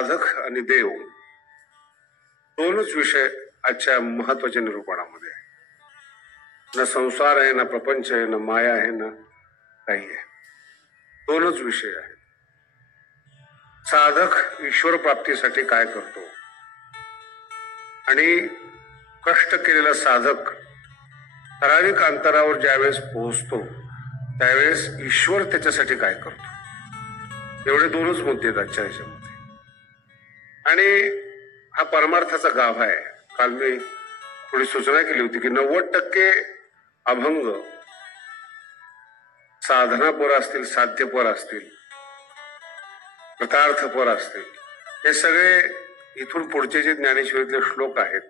साधक आणि देव दोनच विषय आजच्या महत्वाच्या निरूपणामध्ये आहे। ना संसार आहे, ना प्रपंच आहे, ना माया आहे, ना काही आहे। दोनच विषय आहेत। साधक ईश्वर प्राप्तीसाठी काय करतो आणि कष्ट केलेला साधक ठराविक अंतरावर ज्यावेळेस पोहोचतो त्यावेळेस ईश्वर त्याच्यासाठी काय करतो, एवढे दोनच मुद्दे आहेत आजच्या ह्याच्यामध्ये। आणि हा परमार्थाचा गाभा आहे। काल मी थोडी सूचना केली होती की 90% अभंग साधनापर असतील, साध्यपर असतील, कृतार्थपर असतील, हे सगळे इथून पुढचे जे ज्ञानेश्वरीतले श्लोक आहेत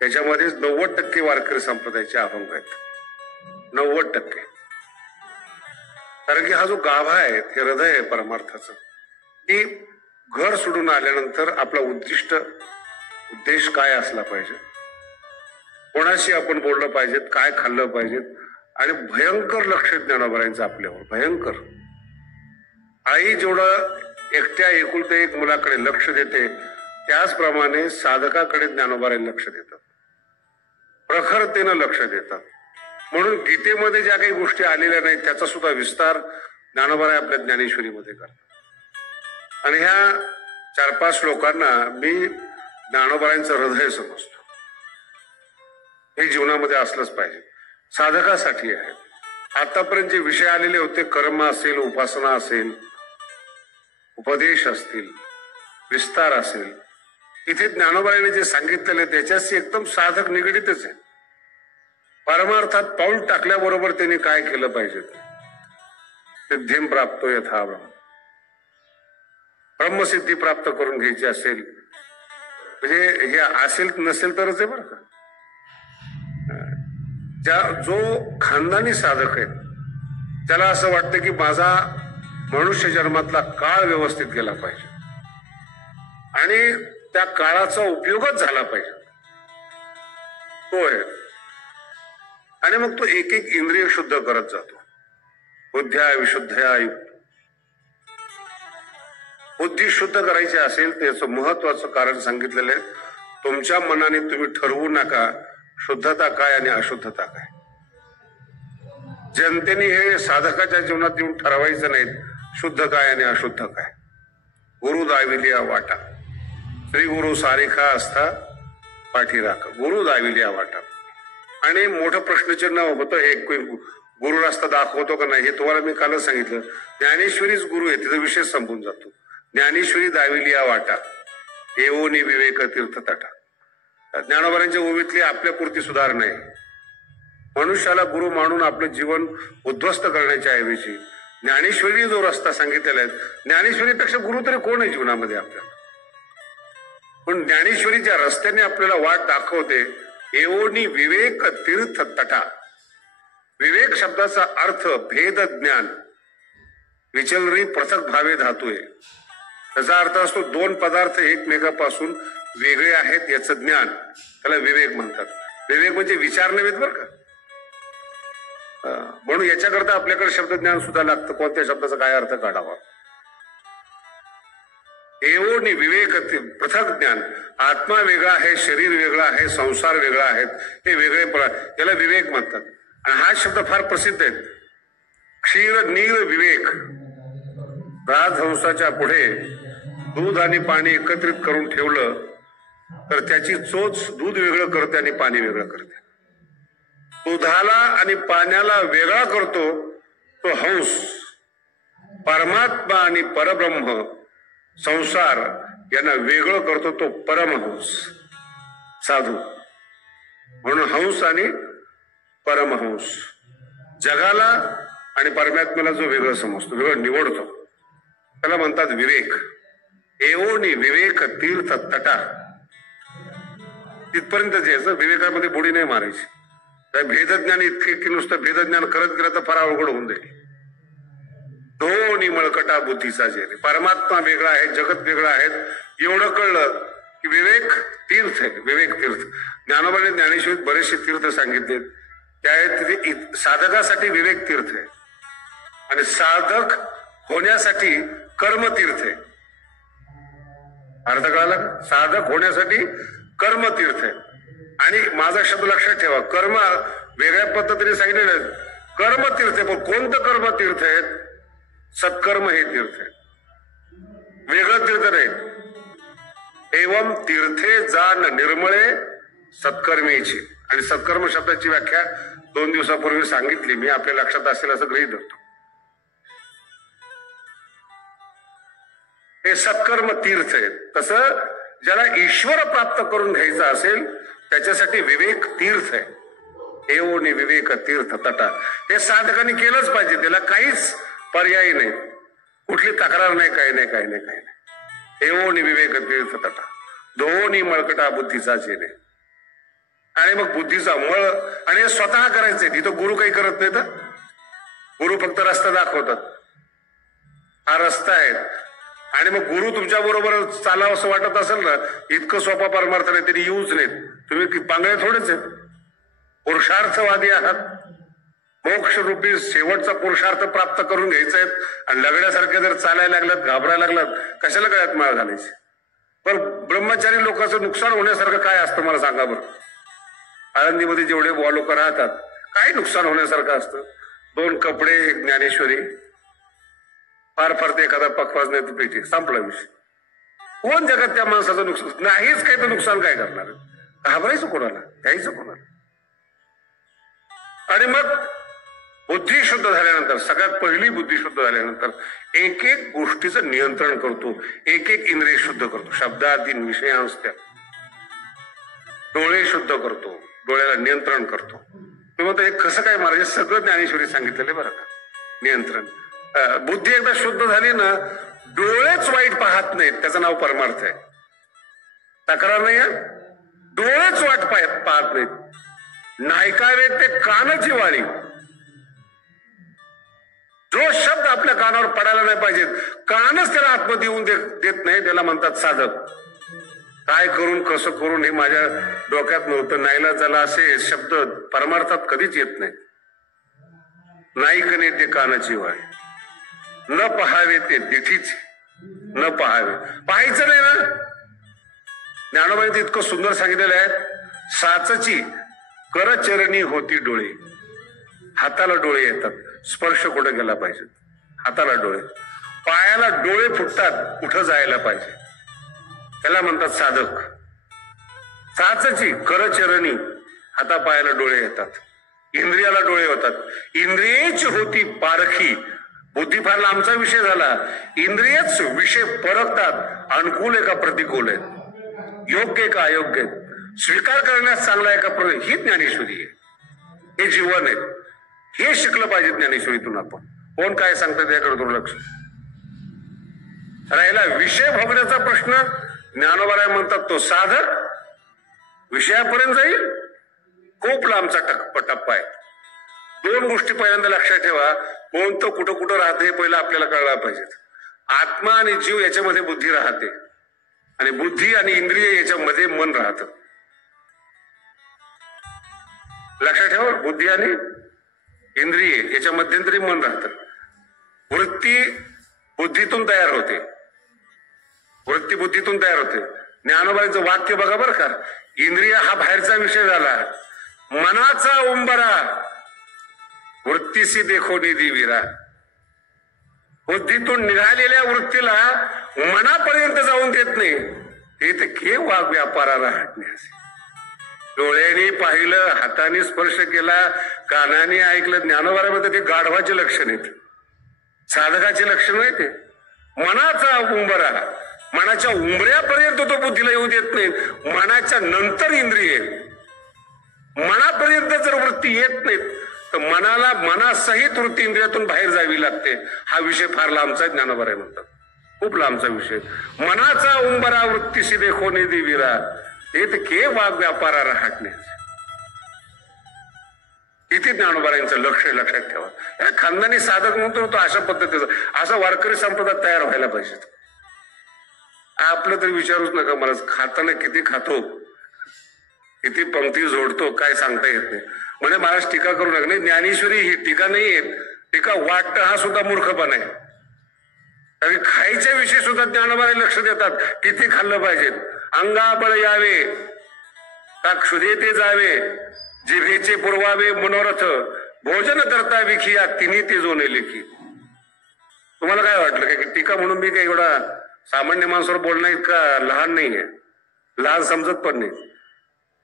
त्याच्यामध्येच 90% वारकरी संप्रदायाचे अभंग आहेत। 90%। कारण की हा जो गाभा आहे हे हृदय आहे परमार्थाचं, की घर सोडून आल्यानंतर आपला उद्देश काय असला पाहिजे, कोणाशी आपण बोललं पाहिजेत, काय खाल्लं पाहिजेत, आणि भयंकर लक्ष ज्ञानोबरांचं आपल्यावर भयंकर। आई जेवढं एकट्या एकुलत्या एक मुलाकडे लक्ष देते त्याचप्रमाणे साधकाकडे ज्ञानोबरांनी लक्ष देतात, प्रखरतेनं लक्ष देतात। म्हणून गीतेमध्ये ज्या काही गोष्टी आलेल्या नाहीत त्याचा सुद्धा विस्तार ज्ञानोबराय आपल्या ज्ञानेश्वरीमध्ये करतात। आणि ह्या 4-5 श्लोकांना मी ज्ञानोबरांचं हृदय समजतो। हे जीवनामध्ये असलंच पाहिजे, साधकासाठी आहे। आतापर्यंत जे विषय आलेले होते, कर्म असेल, उपासना असेल, उपदेश असतील, विस्तार असेल, इथे ज्ञानोबरांनी जे सांगितलेले त्याच्याशी एकदम साधक निगडीतच आहे। परमार्थात पाऊल टाकल्याबरोबर त्यांनी काय केलं पाहिजे, सिद्धीम प्राप्तो यथा ब्रह्म, ब्रह्मसिद्धी प्राप्त करून घ्यायची असेल, म्हणजे हे असेल नसेल तरच आहे बरं का। जो खानदानी साधक आहे त्याला असं वाटतं की माझा मनुष्य जन्मातला काळ व्यवस्थित गेला पाहिजे आणि त्या काळाचा उपयोगच झाला पाहिजे, तो आहे। आणि मग तो एक एक इंद्रिय शुद्ध करत जातो। बुद्ध्या विशुद्धया युक्त, बुद्धी शुद्ध करायची असेल त्याचं महत्वाचं कारण सांगितलेलं आहे। तुमच्या मनाने तुम्ही ठरवू नका शुद्धता काय आणि अशुद्धता काय। जनतेने हे साधकाच्या जीवनात येऊन ठरवायचं नाही शुद्ध काय आणि अशुद्ध काय। गुरु दाविलिया वाटा, श्री गुरु सारिखा असता पाठीराख, गुरु दाविलिया वाटा। आणि मोठं प्रश्नचिन्ह होतं हे गुरु रस्ता दाखवतो का नाही, हे तुम्हाला मी कालच सांगितलं। ज्ञानेश्वरीच गुरु आहे, तिचा विषय संपून जातो। ज्ञानेश्वरी दाविलिया वाटा, एवोनी विवेक तीर्थ तटा। ज्ञानोबरांच्या ओवीतली आपल्या पुरती सुधार नाही। मनुष्याला गुरु मानून आपलं जीवन उद्ध्वस्त करण्याच्या ऐवजी ज्ञानेश्वरी जो रस्ता सांगितलेला आहे, ज्ञानेश्वरीपेक्षा गुरु तरी कोण आहे जीवनामध्ये आपल्याला। पण ज्ञानेश्वरी ज्या रस्त्याने आपल्याला वाट दाखवते, एवोनी विवेक तीर्थ तटा। विवेक शब्दाचा अर्थ भेद ज्ञान, विचलरी पृथक भावे धातू आहे। त्याचा अर्थ असतो दोन पदार्थ एकमेकापासून वेगळे आहेत याचं ज्ञान, त्याला विवेक म्हणतात। विवेक म्हणजे विचार नव्हेत बरं का। म्हणून याच्याकरता आपल्याकडे शब्दज्ञान सुद्धा लागतं, कोणत्या शब्दाचा काय अर्थ काढावा। एवोनी विवेक पृथक ज्ञान, आत्मा वेगळा आहे, शरीर वेगळा आहे, संसार वेगळा आहे, हे वेगळे याला विवेक म्हणतात। आणि हा शब्द फार प्रसिद्ध आहे, क्षीर नीर विवेक। राजहंसाच्या पुढे दूध आणि पाणी एकत्रित करून ठेवलं तर त्याची चोच दूध वेगळं करते आणि पाणी वेगळं करते। दुधाला आणि पाण्याला वेगळा करतो तो हंस, परमात्मा आणि परब्रह्म संसार यांना वेगळं करतो तो परमहंस साधू। म्हणून हंस आणि परमहंस जगाला आणि परमात्म्याला जो वेगळं समजतो, वेगळं निवडतो, त्याला म्हणतात विवेक। एवोनी विवेक तीर्थ तटा, तिथपर्यंत जायचं। विवेकामध्ये बुडी नाही मारायची। काय भेदज्ञान इतके की नुसतं भेदज्ञान करत गेलं तर फार अवघड होऊन जाईल। दोन्ही मळकटा बुद्धीचा जे परमात्मा वेगळा आहे, जगत वेगळं आहे, एवढं कळलं की विवेक तीर्थ आहे। विवेक तीर्थ, ज्ञानोबाने ज्ञानेश्वरीत बरेचसे तीर्थ सांगितले, त्या साधकासाठी विवेक तीर्थ आहे आणि साधक होण्यासाठी कर्म तीर्थ आहे। अर्थ कळाला? साधक होण्यासाठी कर्मतीर्थ आहे. आणि माझा शब्द लक्षात ठेवा, कर्म वेगळ्या पद्धतीने सांगितलेलं आहे. कर्मतीर्थ आहे, पण कोणतं कर्मतीर्थ आहे? सत्कर्म हे तीर्थ आहे, वेगळं तीर्थ नाही. एवं तीर्थे जाण निर्मळे सत्कर्मीची. आणि सत्कर्म शब्दाची व्याख्या 2 दिवसापूर्वी सांगितली मी, आपल्या लक्षात असेल असं गृहीत धरतो. हे सत्कर्म तीर्थ आहे. तसं ज्याला ईश्वर प्राप्त करून घ्यायचा असेल त्याच्यासाठी विवेक तीर्थ आहे. एवोनी विवेक तीर्थ तटा. हे साधकांनी केलंच पाहिजे, त्याला काहीच पर्याय नाही, कुठली तक्रार नाही, काही नाही, काही नाही, काही नाही. एवोनी विवेक तीर्थ तटा दोन्ही मळकटा बुद्धीचा चेने. आणि मग बुद्धीचा मळ, आणि हे स्वतः करायचंय. तिथं गुरु काही करत नाही, तर गुरु फक्त रस्ता दाखवतात, हा रस्ता आहे. आणि मग गुरु तुमच्या बरोबर चालावं असं वाटत असेल ना, इतकं सोपा परमार्थ नाही, तरी यूज नाहीत. तुम्ही पांगळे थोडेच आहेत, पुरुषार्थवादी आहात. मोक्ष रूपी शेवटचा पुरुषार्थ प्राप्त करून घ्यायचा आहे. आणि लगड्यासारखे जर चालायला लागलात, घाबरायला लागलात, कशाला गळ्यात माळ घालायची? पण ब्रह्मचारी लोकांचं नुकसान होण्यासारखं काय असतं मला सांगा बरं. आळंदीमध्ये जेवढे लोक राहतात, काय नुकसान होण्यासारखं असतं? 2 कपडे, एक ज्ञानेश्वरी, फार फार ते एखादा पखवाज नाही तर पेटी, संपला विषय. कोण जगात त्या माणसाचं नुकसान नाहीच काय, तर नुकसान काय करणार? घाबरायचं कोणाला, घ्यायचं कोणाला? आणि मग बुद्धी शुद्ध झाल्यानंतर, सगळ्यात पहिली बुद्धी शुद्ध झाल्यानंतर एक एक गोष्टीचं नियंत्रण करतो, एक एक इंद्रिय शुद्ध करतो. शब्दादीन विषयांस्त्या डोळे शुद्ध करतो, डोळ्याला नियंत्रण करतो. तुम्ही म्हणतो हे कसं काय महाराज? सगळं ज्ञानेश्वरी सांगितलेलं बरं का. नियंत्रण, बुद्धी एकदा शुद्ध झाली ना, डोळेच वाईट पाहत नाहीत, त्याचं नाव परमार्थ आहे. तक्रार नाही आहे, डोळेच वाट पाहत नाहीत. नायकावे ते कानाची वाणी. जो शब्द आपल्या कानावर पडायला नाही पाहिजे, कानच त्याला आतमध्ये येऊन देत नाही, त्याला म्हणतात साधक. काय करून कसं करून हे माझ्या डोक्यात नव्हतं, नाईला झाला, असे शब्द परमार्थात कधीच येत नाही. नाईकने ते कानाची वाणी, न पहावे ते दिठीचे, न पहावे. पाहायचं नाही ना. ज्ञानोबाईंनी इतकं सुंदर सांगितलेलं आहे, साचची करचरणी होती डोळे. हाताला डोळे येतात, स्पर्श कुठे गेला पाहिजे, हाताला डोळे. पायाला डोळे फुटतात, कुठं जायला पाहिजे, त्याला म्हणतात साधक. साचची करचरणी, हातापायाला डोळे येतात, इंद्रियाला डोळे होतात. इंद्रियेची होती पारखी. बुद्धी फार लांबचा विषय झाला. इंद्रियच विषय परखतात, अनुकूल आहे का प्रतिकूल आहे, योग्य का अयोग्य आहे, स्वीकार करण्यास चांगला आहे का ही ज्ञानेश्वरी आहे, हे जीवन आहे. हे शिकलं पाहिजे ज्ञानेश्वरीतून आपण. कोण काय सांगतात याकडे दुर्लक्ष राहिला. विषय भोगण्याचा प्रश्न, ज्ञानोबा म्हणतात तो साधक विषयापर्यंत जाईल, खूप लांबचा टप्पा आहे. 2 गोष्टी पहिल्यांदा लक्षात ठेवा. कोणतं कुठं कुठं राहते हे पहिलं आपल्याला कळलं पाहिजे. आत्मा आणि जीव याच्यामध्ये बुद्धी राहते, आणि बुद्धी आणि इंद्रिय याच्यामध्ये मन राहतं. लक्षात ठेवा, बुद्धी आणि इंद्रिय याच्या मध्यंतरी मन राहतं. वृत्ती बुद्धीतून तयार होते, वृत्ती बुद्धीतून तयार होते. ज्ञानोबाईंचं वाक्य बघा बरं का. इंद्रिय हा बाहेरचा विषय झाला, मनाचा उंबरा वृत्तीसी देखो निधी विरा. बुद्धीतून निघालेल्या वृत्तीला मनापर्यंत जाऊन देत नाही. हे तर घे वाघ व्यापाराला हटण्यास. डोळ्याने पाहिलं, हाताने स्पर्श केला, कानाने ऐकलं. ज्ञानोबामध्ये ते गाढवाचे लक्षण आहेत, साधकाचे लक्षण नाही. ते मनाचा उंबरा, मनाच्या उंबऱ्यापर्यंत तो बुद्धीला येऊ देत नाही. मनाच्या नंतर इंद्रिय, मनापर्यंत जर वृत्ती येत नाहीत तर मनाला मनासहित वृत्ती इंद्रियातून बाहेर जावी लागते. हा विषय फार लांबचा ज्ञानोबा म्हणतात, खूप लांबचा विषय. मनाचा उंबरा वृत्तीशी देखो निधी विरा, हे तर के वाघ व्यापारा राहटणे. किती ज्ञानोबारांचं लक्षात ठेवा. या खानदानी साधक म्हणतो तो अशा पद्धतीचं, असा वारकरी संप्रदाय तयार व्हायला पाहिजे. आपलं तरी विचारूच नका मला. खाताना किती खातो, किती पंक्ती जोडतो, काय सांगता येत नाही. म्हणजे महाराज टीका करू नका. नाही, ज्ञानेश्वरी ही टीका नाही आहे, टीका वाटतं हा सुद्धा मूर्खपणा आहे. तरी खायच्या विषयी सुद्धा ज्ञानोबाई लक्ष देतात. किती खाल्लं पाहिजे. अंगाबळ यावे का क्षुधेते जावे, जिभेचे पुरवावे मनोरथ, भोजन करता विखिया तिन्ही ते जोने लेखी. तुम्हाला काय वाटलं की टीका म्हणून मी काही एवढा सामान्य माणसावर बोलणं इतका लहान नाहीये, लहान समजत पण नाही.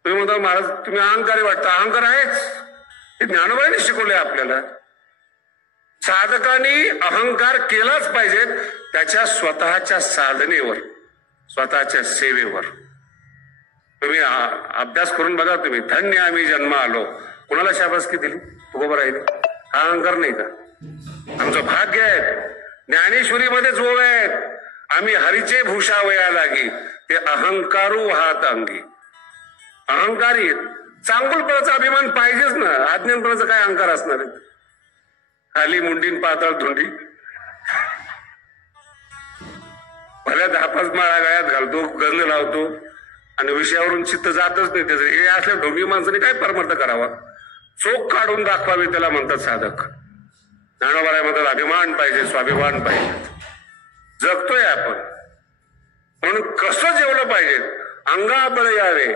तुम्ही म्हणता महाराज तुम्ही अहंकारी वाटता, अहंकार आहेच. हे ज्ञानोबाईंनी शिकवलंय आपल्याला. साधकांनी अहंकार केलाच पाहिजे त्याच्या स्वतःच्या साधनेवर, स्वतःच्या सेवेवर. तुम्ही अभ्यास करून बघा. तुम्ही धन्य आम्ही जन्म आलो, कुणाला शाबासकी दिली? उभं राहिले. हा अहंकार नाही का? आमचं भाग्य आहे. ज्ञानेश्वरीमध्ये जोड आहेत. आम्ही हरीचे भूषा वया लागी, ते अहंकारू हात अंगी. अहंकारी चांगुलपणाचा अभिमान पाहिजेच ना. अज्ञानपणाचा काय अहंकार असणार आहे? खाली मुंडीन पातळ धुंडी, भल्या 10-5 माळा गळ्यात घालतो, गंध लावतो आणि विषयावरून चित्त जातच नाही त्याचं. हे असल्या ढोंगी माणसाने काय परमार्थ करावा? चोख काढून दाखवावी त्याला म्हणतात साधक. ज्ञानोबा म्हणतात अभिमान पाहिजे, स्वाभिमान पाहिजे. जगतोय आपण म्हणून कसं जेवलं पाहिजे? अंगाबळ यावे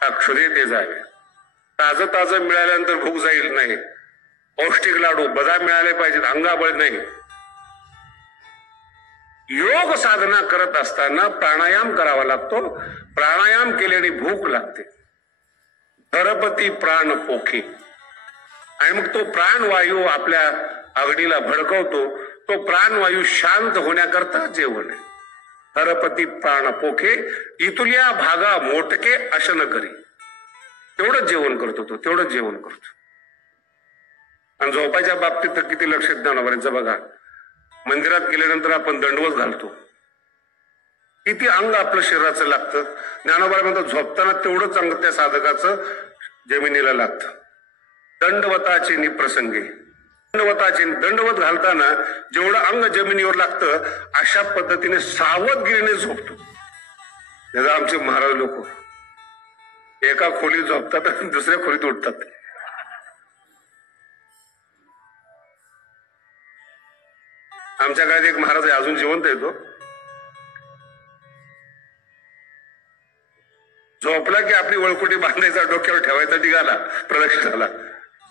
का क्षुधेते जावे. ताजं ताजं मिळाल्यानंतर भूक जाईल नाही. पौष्टिक लाडू बदाम मिळाले पाहिजेत, अंगाबळ नाही. योग साधना करत असताना प्राणायाम करावा लागतो. प्राणायाम केल्याने भूक लागते. धरपती प्राण पोखे, आणि मग तो प्राणवायू आपल्या अग्नीला भडकवतो. तो प्राणवायू शांत होण्याकरता जेवण आहे. हरपती प्राण पोखे, इथुल्या भागा मोटके अशन करी. तेवढंच जेवण करतो तो, तेवढंच जेवण करतो. आणि झोपायच्या बाबतीत तर किती लक्ष ज्ञानोबांचं बघा. मंदिरात गेल्यानंतर आपण दंडवत घालतो. किती अंग आपलं शरीराचं लागतं. ज्ञानोबा म्हणतात झोपताना तेवढंच अंग त्या साधकाचं जमिनीला लागतं. दंडवताचे निप्रसंगी, दंडवत घालताना जेवढं अंग जमिनीवर लागतं अशा पद्धतीने सावधगिरीने झोपतो. त्याचा आमचे महाराज लोक एका खोलीत झोपतात आणि दुसऱ्या खोलीत उठतात. आमच्या काळात एक महाराज अजून जिवंत येतो. झोपला की आपली वळकुटी बांधायचा, डोक्यावर ठेवायचा, निघाला प्रदक्षिणाला.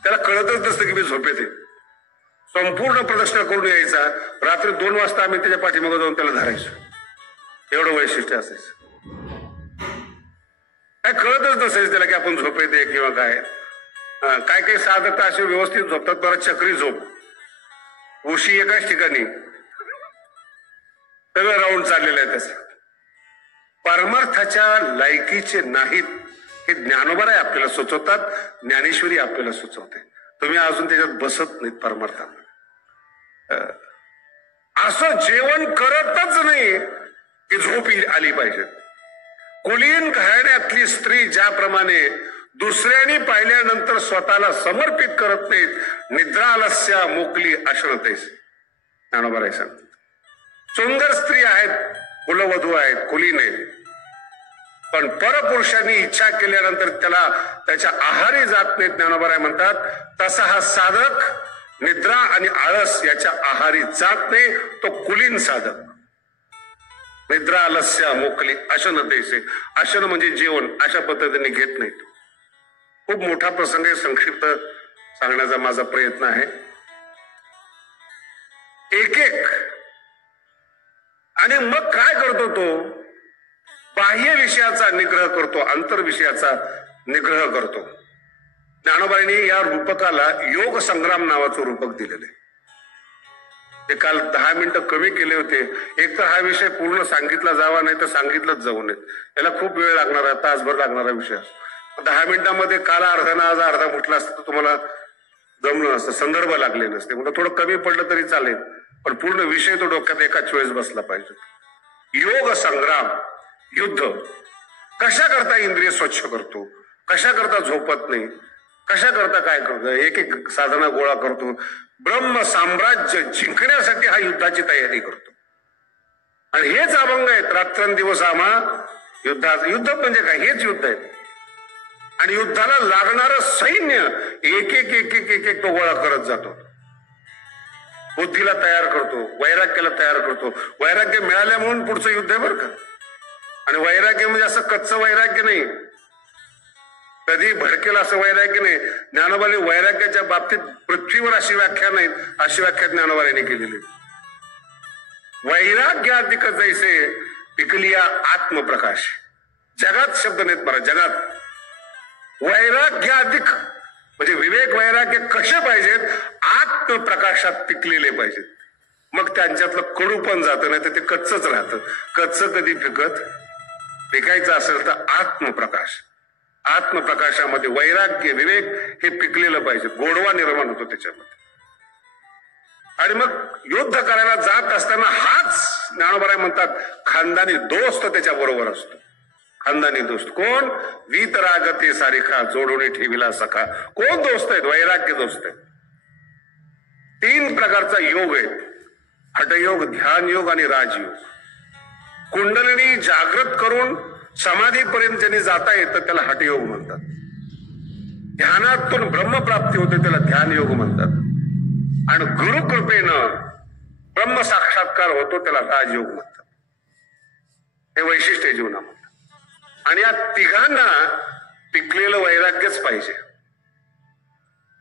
त्याला कळतच नसतं की मी झोपेते. संपूर्ण प्रदक्षिणा करून यायचा. रात्री 2 वाजता आम्ही त्याच्या पाठीमागे जाऊन त्याला धरायचो. एवढं वैशिष्ट्य असायचं. काय कळतच नसायचं त्याला की आपण झोपेते किंवा काय. काय काही साधक असे व्यवस्थित झोपतात. बरं चक्री झोप, उशी एकाच ठिकाणी, सगळं राऊंड चाललेलं आहे त्याचं. परमार्थाच्या लायकीचे नाहीत हे ज्ञानोबा आपल्याला सुचवतात. ज्ञानेश्वरी आपल्याला सुचवते. तुम्ही अजून त्याच्यात बसत नाहीत परमार्थात. असं जेवण करतच नाही की झोप आली पाहिजे. कुलीन घराण्यातली स्त्री ज्याप्रमाणे दुसऱ्याने पाहिल्यानंतर स्वतःला समर्पित करत नाहीत, निद्रा आलस्या मोकली अशनतेस ज्ञानोबा सांगतात. सुंदर स्त्री आहेत, कुलवधू आहेत, कुलीन आहेत, पण परपुरुषांनी इच्छा केल्यानंतर त्याला त्याच्या आहारी जात नाहीत. ज्ञानोबा म्हणतात तसा हा साधक निद्रा आणि आळस याच्या आहारी जात नाही. तो कुलीन साधक. निद्रा आलस्या मोकली अशनतेसे, अशन म्हणजे जेवण, अशा पद्धतीने घेत नाहीत. खूप मोठा प्रसंग आहे, संक्षिप्त सांगण्याचा माझा प्रयत्न आहे. एक एक आणि मग काय करतो तो? बाह्य विषयाचा निग्रह करतो, अंतर विषयाचा निग्रह करतो. ज्ञानोबाईंनी या रूपकाला योग संग्राम नावाचं रूपक दिलेलं आहे. ते काल 10 मिनिटं कमी केले होते. एक तर हा विषय पूर्ण सांगितला जावा, नाही तर सांगितलंच जाऊ नये. याला खूप वेळ लागणारा, तासभर लागणारा विषय असतो. 10 मिनिटांमध्ये काल अर्धा ना आज अर्धा म्हटलं असतं तर तुम्हाला जमलं नसतं, संदर्भ लागले नसते. म्हणजे थोडं कमी पडलं तरी चालेल, पण पूर्ण विषय तो डोक्यात एकाच वेळेस बसला पाहिजे. योग संग्राम, युद्ध कशा करता इंद्रिय स्वच्छ करतो, कशा करता झोपत नाही, कशा करता काय करतो, एक एक साधना गोळा करतो. ब्रह्म साम्राज्य जिंकण्यासाठी हा युद्धाची तयारी करतो. आणि हेच अभंग आहेत. रात्रंदिवस आम्हा युद्धाचं. युद्ध म्हणजे काय? हेच युद्ध आहे. आणि युद्धाला लागणारं सैन्य एक एक एक एक एक एक तो गोळा करत जातो. बुद्धीला तयार करतो, वैराग्याला तयार करतो. वैराग्य मिळाल्या म्हणून पुढचं युद्ध आहे बरं का. आणि वैराग्य म्हणजे असं कच्चं वैराग्य नाही, कधी भडकेल असं वैराग्य नाही. ज्ञानोबाने वैराग्याच्या बाबतीत पृथ्वीवर अशी व्याख्या नाही, अशी व्याख्या ज्ञानोबाने केलेली. वैराग्याधिक जैसे पिकलिया आत्मप्रकाश. जगात शब्द नाहीत मला, जगात वैराग्याधिक म्हणजे विवेक वैराग्य कसे पाहिजेत, आत्मप्रकाशात पिकलेले पाहिजेत. मग त्यांच्यातलं कडू पण जातं, नाही तर ते कच्चच राहतं. कच्च कधी पिकायचं असेल तर आत्मप्रकाश, आत्मप्रकाशामध्ये वैराग्य विवेक हे पिकलेलं पाहिजे, गोडवा निर्माण होतो त्याच्यामध्ये. आणि मग युद्ध करायला जात असताना हाच ज्ञानोबा म्हणतात खानदानी दोस्त त्याच्या बरोबर असतो. खानदानी दोस्त कोण? वीतरागते सारिखा जोडून ठेविला सखा. कोण दोस्त आहेत? वैराग्य दोस्त आहेत. 3 प्रकारचा योग आहे, हठयोग, ध्यान योग आणि राजयोग. कुंडलिनी जागृत करून समाधीपर्यंत ज्यांनी जाता येतं त्याला हठयोग म्हणतात. ध्यानातून ब्रह्मप्राप्ती होते त्याला ध्यान योग म्हणतात. आणि गुरुकृपेनं ब्रह्म साक्षात्कार होतो त्याला राजयोग म्हणतात. हे वैशिष्ट्य जीवनामध्ये. आणि या तिघांना पिकलेलं वैराग्यच पाहिजे.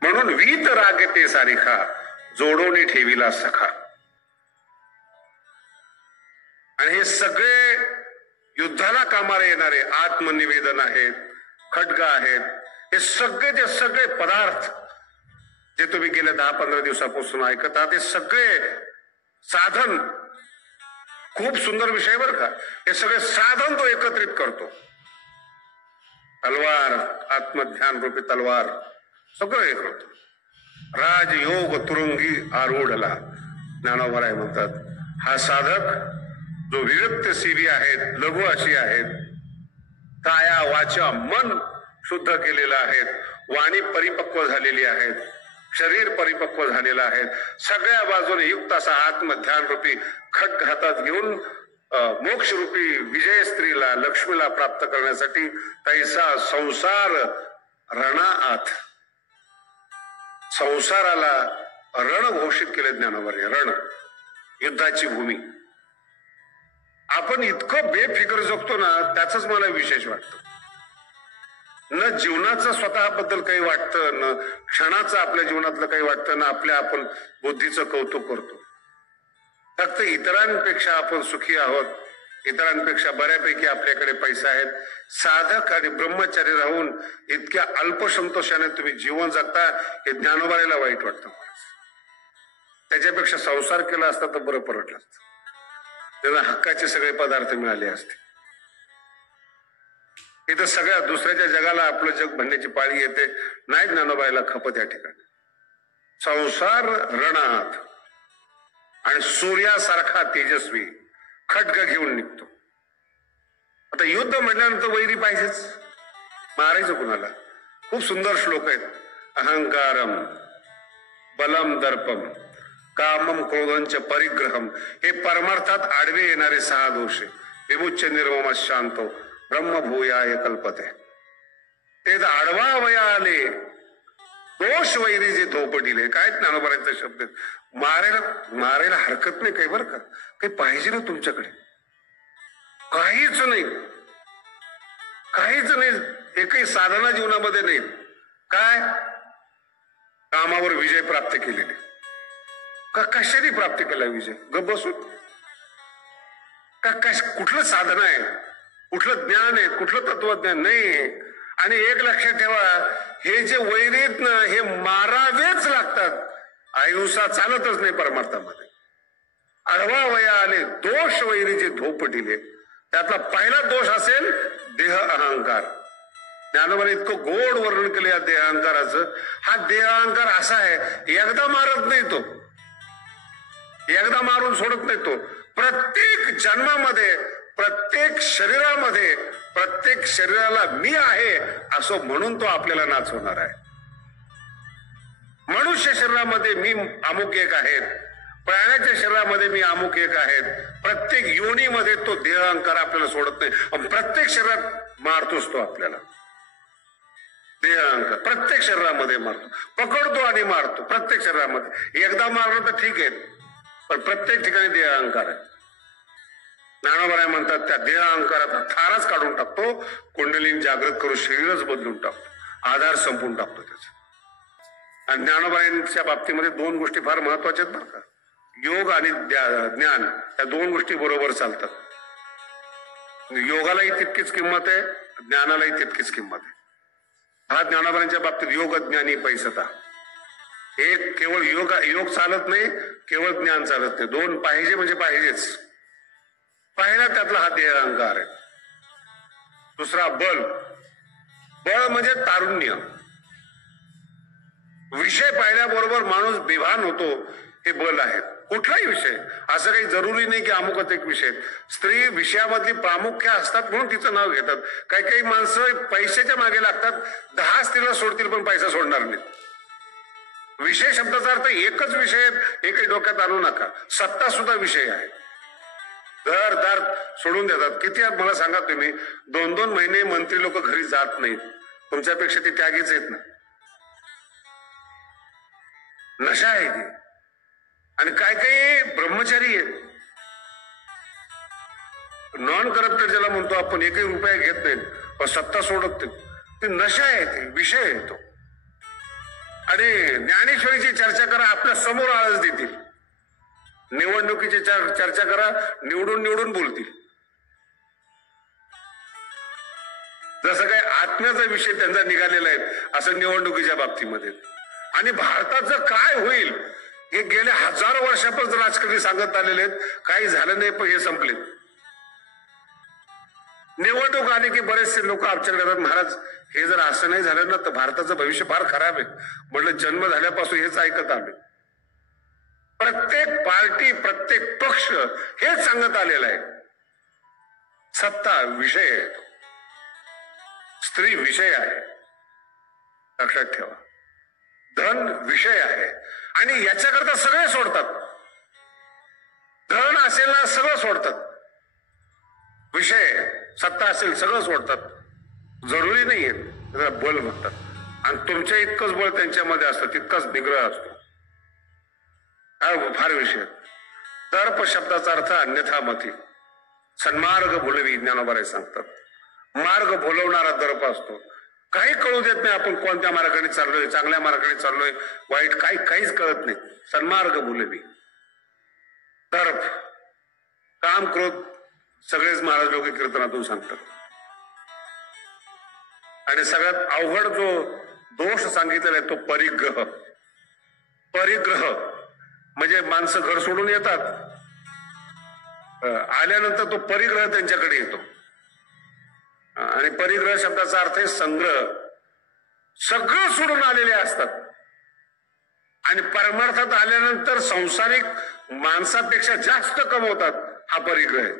म्हणून वीत रागते सारिखा जोडोनी ठेविला सखा. आणि हे सगळे युद्धाला कामाला येणारे आत्मनिवेदन आहेत, खड्ग आहेत, हे सगळे पदार्थ जे तुम्ही गेल्या 10-15 दिवसापासून ऐकत आहात, हे सगळे साधन, खूप सुंदर विषय बरं का. हे सगळे साधन तो एकत्रित करतो. तलवार, आत्मध्यान रूपी तलवार, सगळं हे करतो. राजयोग तुरुंगी आरूढला. ज्ञानोबा म्हणतात हा साधक जो विविक्त सीवी आहेत, लघु अशी आहेत, काया वाचा मन शुद्ध केलेलं आहे, वाणी परिपक्व झालेली आहे, शरीर परिपक्व झालेलं आहे, सगळ्या बाजूने युक्त असा आत्मध्यान रूपी खड्ग हातात घेऊन मोक्ष रूपी विजय स्त्रीला, लक्ष्मीला प्राप्त करण्यासाठी तैसा संसार रणाआत. संसाराला रण घोषित केले ज्ञानोबाने. रण, युद्धाची भूमी. आपण इतकं बेफिकर जगतो ना, त्याच मला विशेष वाटतं. न जीवनाचं स्वतःबद्दल काही वाटतं, न क्षणाचं आपल्या जीवनातलं काही वाटतं, ना आपल्या आपण बुद्धीचं कौतुक करतो. फक्त इतरांपेक्षा आपण सुखी आहोत, इतरांपेक्षा बऱ्यापैकी आपल्याकडे पैसा आहे. साधक आणि ब्रह्मचारी राहून इतक्या अल्पसंतोषाने तुम्ही जीवन जगता, हे ज्ञानोबाला वाईट वाटतं. त्याच्यापेक्षा संसार केला असता तर बरं परवडलं असतं. त्यांना हक्काचे सगळे पदार्थ मिळाले असते. इथं सगळ्या दुसऱ्याच्या जगाला आपलं जग म्हणण्याची पाळी येते. नाही ज्ञानोबाला खपत या ठिकाणी. संसार रणात आणि सूर्यासारखा तेजस्वी खड्ग घेऊन निघतो. आता युद्ध म्हटल्यानंतर वैरी पाहिजेच, मारायचं कुणाला. खूप सुंदर श्लोक आहेत. अहंकारम बलम दर्पम कामम क्रोधंच परिग्रहम. हे परमार्थात आडवे येणारे 6 दोष. विमुच्य निर्मम शांतो ब्रह्मभूयाय कल्पते. ते आडवा वया आले दोष वैरी जे धोपटिले. काय ज्ञानोबांचा शब्द. मारायला हरकत नाही काही बरं का. काही पाहिजे ना तुमच्याकडे. काहीच नाही, काहीच नाही. एकही साधना जीवनामध्ये नाही. काय? कामावर विजय प्राप्त केलेले. का कशाने प्राप्त केला विजय? गप बसून का? कुठलं साधन आहे, कुठलं ज्ञान आहे, कुठलं तत्वज्ञान नाही. आणि एक लक्षात ठेवा, हे जे वैरीत ना, हे मारावेच लागतात. अहिंसा चालतच नाही परमार्थामध्ये. आडवा वया आले दोष वैरी जे धोपटिले. त्यातला पहिला दोष असेल देह अहंकार. ज्ञानोबाने इतकं गोड वर्णन केलं या देह अहंकाराचं. हा देह अहंकार असा आहे, एकदा मारत नाही तो, एकदा मारून सोडत नाही तो. प्रत्येक जन्मामध्ये, प्रत्येक शरीरामध्ये, प्रत्येक शरीराला मी आहे असं म्हणून तो आपल्याला नाचवणार आहे. मनुष्य शरीरामध्ये मी अमुक एक आहेत, प्राण्याच्या शरीरामध्ये मी अमुक एक आहेत. प्रत्येक योनीमध्ये तो देह अहंकार आपल्याला सोडत नाही. प्रत्येक शरीरात मारतोच तो आपल्याला. देह अहंकार प्रत्येक शरीरामध्ये मारतो, पकडतो आणि मारतो प्रत्येक शरीरामध्ये. एकदा मारलं तर ठीक आहे, पण प्रत्येक ठिकाणी देह अहंकार आहे. ज्ञानोबा म्हणतात त्या देह अहंकाराचा थारच काढून टाकतो, कुंडलीन जागृत करून शरीरच बदलून टाकतो, आधार संपून टाकतो त्याचा. आणि ज्ञानोबाईंच्या बाबतीमध्ये दोन गोष्टी फार महत्वाच्या आहेत बरं का. योग आणि ज्ञान या दोन गोष्टी बरोबर चालतात. योगालाही तितकीच किंमत आहे, ज्ञानालाही तितकीच किंमत आहे. हा ज्ञानोबाईंच्या बाबतीत योग ज्ञानी पैसता. एक केवळ योग चालत नाही, केवळ ज्ञान चालत नाही. दोन पाहिजे म्हणजे पाहिजेच. पहिला त्यातला हा देह अहंकार आहे. दुसरा बल. बळ म्हणजे तारुण्य. विषय पाहिल्याबरोबर माणूस बेभान होतो, हे बल आहे. कुठलाही विषय, असं काही जरुरी नाही की अमुकच एक विषय. स्त्री विषयामधली प्रामुख्य असतात म्हणून तिचं नाव घेतात. काही काही माणसं पैशाच्या मागे लागतात, 10 स्त्रीला सोडतील पण पैसा सोडणार नाही. विषय शब्दाचा अर्थ एकच विषय एकही डोक्यात आणू नका. सत्ता सुद्धा विषय आहे. दर दर सोडून देतात. किती मला सांगा तुम्ही, 2-2 महिने मंत्री लोक घरी जात नाहीत. तुमच्यापेक्षा ते त्यागीच आहेत ना. नशा आहे ती. आणि काय काही ब्रह्मचारी आहेत, नॉन करप्टेड ज्याला म्हणतो आपण, एकही रुपया घेत नाहीत पण सत्ता सोडत नाही. ते नशा आहे, ते विषय आहे तो. आणि ज्ञानेश्वरीची चर्चा करा, आपल्या समोर आळस देतील. निवडणुकीची चर्चा करा, निवडून निवडून बोलतील. जसं काही आत्म्याचा विषय त्यांचा निघालेला आहे असं निवडणुकीच्या बाबतीमध्ये. आणि भारताचं काय होईल हे गेल्या हजारो वर्षापासून राजकारणी सांगत आलेले आहेत. काही झालं नाही पण हे संपले. निवडणूक आली की बरेचसे लोक आमच्याकडे येतात, महाराज हे जर असं नाही झालं ना तर भारताचं भविष्य फार खराब आहे. म्हटलं जन्म झाल्यापासून हेच ऐकत आले. प्रत्येक पार्टी, प्रत्येक पक्ष हेच सांगत आलेला आहे. सत्ता विषय आहे, स्त्री विषय आहे, लक्षात ठेवा. धन विषय आहे. आणि याच्याकरता सगळे सोडतात. धन असेल ना सगळं सोडतात. विषय सत्ता असेल सगळं सोडतात. जरुरी नाहीये, त्याला बल म्हणतात. आणि तुमच्या इतकंच बळ त्यांच्यामध्ये असतं, तितकाच निग्रह असतो. हा फार विषय. दर्प शब्दाचा अर्थ अन्यथा मती. सन्मार्ग भुलवी ज्ञानोबा सांगतात. मार्ग भुलवणारा दर्प असतो. काही कळू देत नाही आपण कोणत्या मार्गाने चाललोय, चांगल्या मार्गाने चाललोय, वाईट काहीच कळत नाही. सन्मार्ग भुलवी. दर्प, काम, क्रोध सगळेच महाराज लोक कीर्तनातून सांगतात. आणि सगळ्यात अवघड जो दोष सांगितलेला आहे तो परिग्रह. परिग्रह म्हणजे माणसं घर सोडून येतात, आल्यानंतर तो परिग्रह त्यांच्याकडे येतो. आणि परिग्रह शब्दाचा अर्थ आहे संग्रह. सगळं सोडून आलेले असतात आणि परमार्थात आल्यानंतर संसारिक माणसापेक्षा जास्त कमवतात. हा परिग्रह आहे.